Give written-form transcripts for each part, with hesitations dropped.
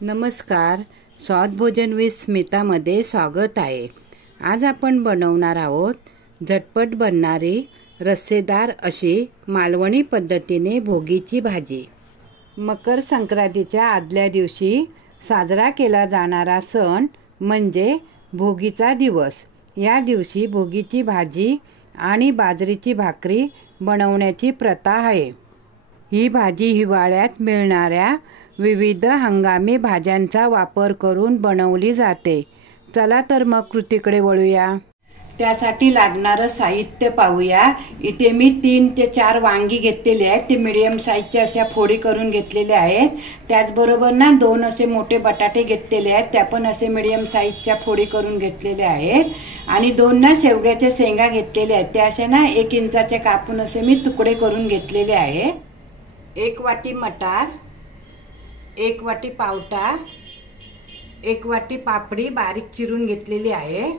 नमस्कार, स्वाद भोजन विथ स्मितामध्ये स्वागत आहे। आज आपण बनवणार आहोत झटपट बनणारी रस्सेदार अशी मालवणी पद्धतीने भोगीची भाजी। मकर संक्रांतीच्या आदल्या दिवशी साजरा केला जाणारा सण म्हणजे भोगीचा दिवस। या दिवशी भोगीची भाजी आणि बाजरीची भाकरी बनवण्याची प्रथा आहे। ही भाजी हिवाळ्यात मिळणाऱ्या विविध हंगामी भाज्यांचा वापर करून बनवली जाते। चला तर मग कृतीकडे वळूया। त्यासाठी लागणारं साहित्य पाहूया। इथे मी 3 ते 4 वांगी घेतलेले आहेत, ते मीडियम साईजच्या अशा फोडी करून घेतलेले आहेत। त्याचबरोबर ना 2 असे मोठे बटाटे घेतलेले आहेत, त्या पण असे मीडियम साईजच्या फोडी करून घेतलेले आहेत। आणि 2 ना शेवग्याच्या शेंगा घेतलेल्या आहेत, त्या अशा ना 1 इंचाचे कापून असे मी तुकडे करून घेतलेले आहेत। 1 वाटी मटार, 1 वाटी पावटा, 1 वाटी पापडी बारीक चिरून घेतलेली आहे,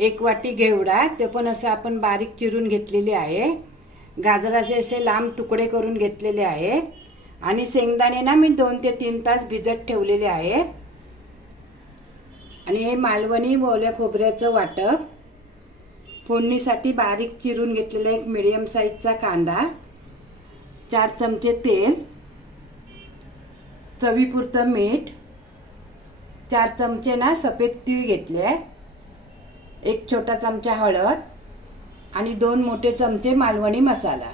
1 वाटी घेवडा, ते पण असं आपण बारीक चिरून घेतलेले आहे। गाजराचे असे लांब तुकडे करून घेतलेले आहेत। आणि शेंगदाणे ना मी 2 ते 3 तास भिजत ठेवलेले आहेत। आणि हे मालवणी ओल्या खोबऱ्याचं वाटप, फोडणीसाठी बारीक चिरून घेतलेला 1 मीडियम साईजचा कांदा, 4 चमचे तेल, चवीपुरतं मीठ, 4 चमचे ना सफेद तीळ घेतले आहेत, 1 छोटा चमचा हळद आणि 2 मोठे चमचे मालवणी मसाला।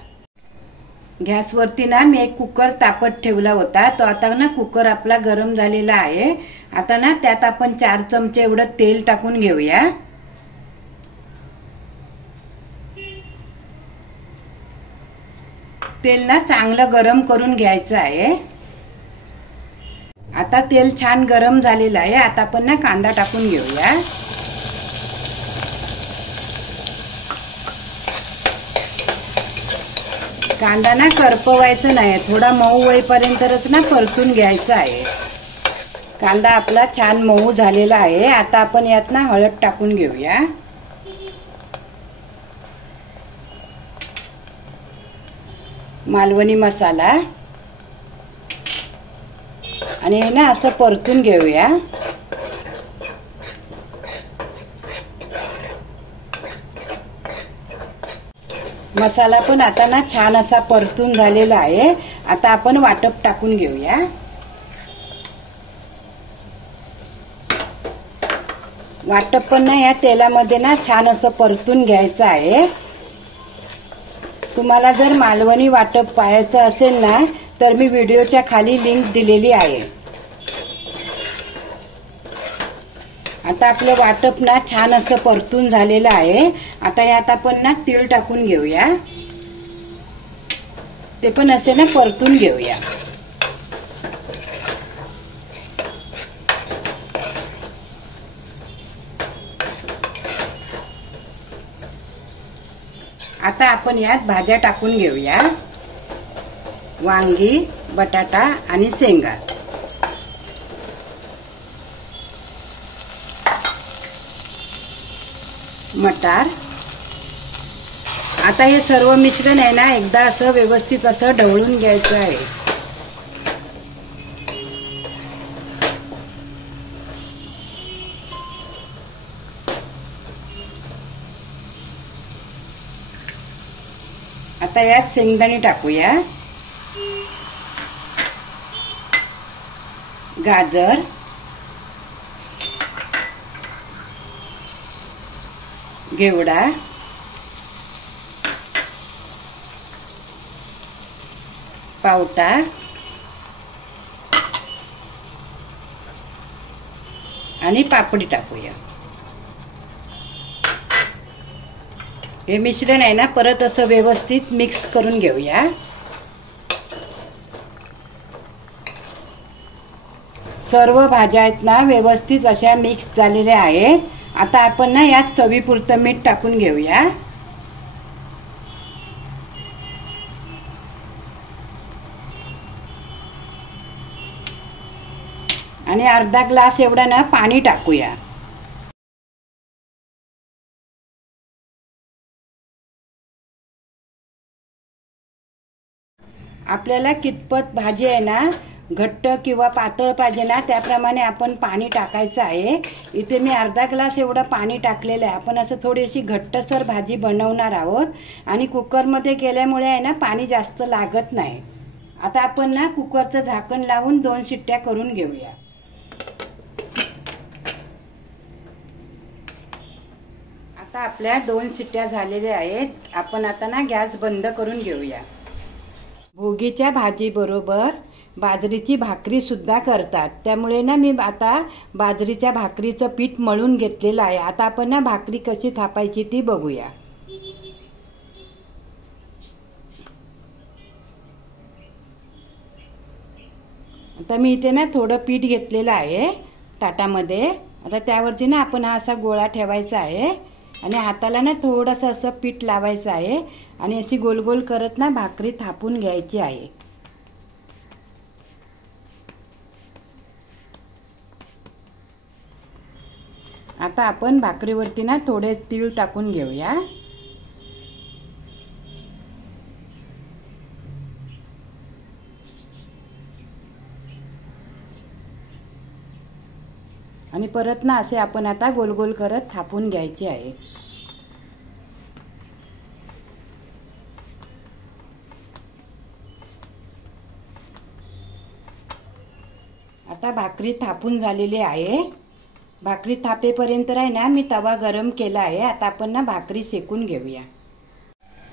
गॅसवरती ना मी एक कुकर तापत ठेवला होता, तो आता ना कुकर आपला गरम झालेला आहे। आता ना त्यात आपण 4 चमचे एवढं तेल टाकून घेऊया। तेल ना चांगलं गरम करून घ्यायचं आहे। आता तेल छान गरम झालेलं आहे, आता आपण ना कांदा टाकून घेऊया। कांदा ना करपवायचं नाही, थोडा मऊ होईपर्यंतच ना परतून घ्यायचा आहे। कांदा आपला छान मऊ झालेला आहे। आता आपण यात ना हळद टाकून घेऊया। मालवणी मसाला आणि हे ना असं परतून घेऊया। मसाला पण आता ना छान असा परतून झालेला आहे। आता आपण वाटप टाकून घेऊया। वाटप पण ना या तेलामध्ये ना छान असं परतून घ्यायचं आहे। तुम्हाला जर मालवणी वाटप पाहायचं असेल ना तर मी व्हिडिओच्या खाली लिंक दिलेली आहे। आता आपलं वाटप ना छान असं परतून झालेलं आहे। आता यात आपण ना तीळ टाकून घेऊया, ते पण असे ना परतून घेऊया। आता आपण यात भाज्या टाकून घेऊया, वांगी, बटाटा आणि शेंगा। मटार। आता हे सर्व मिश्रण आहे ना एकदा असं व्यवस्थित असं ढवळून घ्यायचं आहे। आता यात शेंगदाणे टाकूया, गाजर, घेवडा, पावटा आणि पापडी टाकूया। हे मिश्रण आहे ना परत असं व्यवस्थित मिक्स करून घेऊया। सर्व भाज्या आहेत ना व्यवस्थित अशा मिक्स झालेल्या आहेत। आता आपण ना यात चवीपुरतं मीठ टाकून घेऊया। आणि अर्धा ग्लास एवढं ना पाणी टाकूया। आपल्याला कितपत भाजी आहे ना घट्ट किंवा पातळ पाहिजे ना त्याप्रमाणे आपण पाणी टाकायचं आहे। इथे मी अर्धा ग्लास एवढं पाणी टाकलेलं आहे। आपण असं थोडीशी घट्टसर भाजी बनवणार आहोत आणि कुकरमध्ये केल्यामुळे आहे ना पाणी जास्त लागत नाही। आता आपण ना कुकरचं झाकण लावून 2 शिट्ट्या करून घेऊया। आता आपल्या 2 शिट्ट्या झालेल्या आहेत। आपण आता ना गॅस बंद करून घेऊया। भोगीच्या भाजी बरोबर बाजरीची भाकरी सुद्धा करतात, त्यामुळे ना मी आता बाजरीच्या भाकरीचं पीठ मळून घेतलेलं आहे। आता आपण ना भाकरी कशी थापायची ती बघूया। आता मी इथे ना थोडं पीठ घेतलेलं आहे ताटामध्ये। आता त्यावरती ना आपण हा असा गोळा ठेवायचा आहे आणि हाताला ना थोडंसं असं पीठ लावायचं आहे आणि अशी गोल गोल करत ना भाकरी थापून घ्यायची आहे। आता आपण भाकरीवरती ना थोडे तीळ टाकून घेऊया। आणि परत ना असे आपण आता गोल गोल करत थापून घ्यायचे आहे। आता भाकरी थापून झालेली आहे। भाकरी थापेपर्यंत आहे ना मी तवा गरम केला आहे। आता आपण ना भाकरी शेकून घेऊया।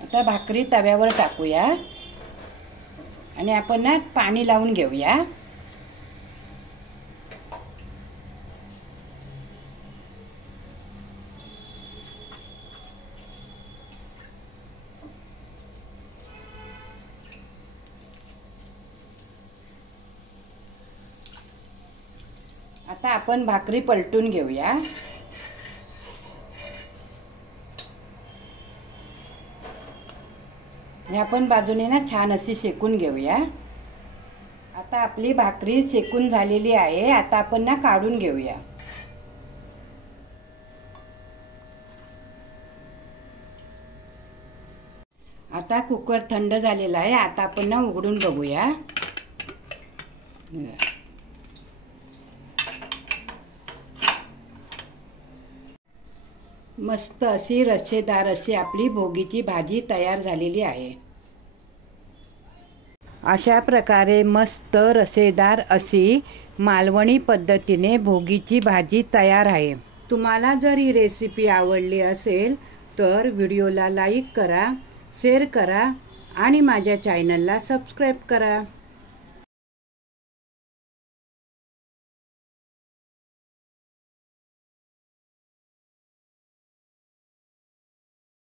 आता भाकरी तव्यावर टाकूया आणि आपण ना पाणी लावून घेऊया। आता आपण भाकरी पलटून घेऊया। ह्या पण बाजूने ना छान अशी शेकून घेऊया। आता आपली भाकरी शेकून झालेली आहे। आता आपण ना काढून घेऊया। आता कुकर थंड झालेला आहे। आता आपण ना उघडून बघूया। मस्त अशी रस्सेदार अशी आपली भोगीची भाजी तयार झालेली आहे। अशा प्रकारे मस्त रस्सेदार अशी मालवणी पद्धतीने भोगीची भाजी तयार आहे। तुम्हाला जर ही रेसिपी आवडली असेल तर व्हिडिओला लाईक करा, शेअर करा आणि माझ्या चॅनलला सबस्क्राईब करा।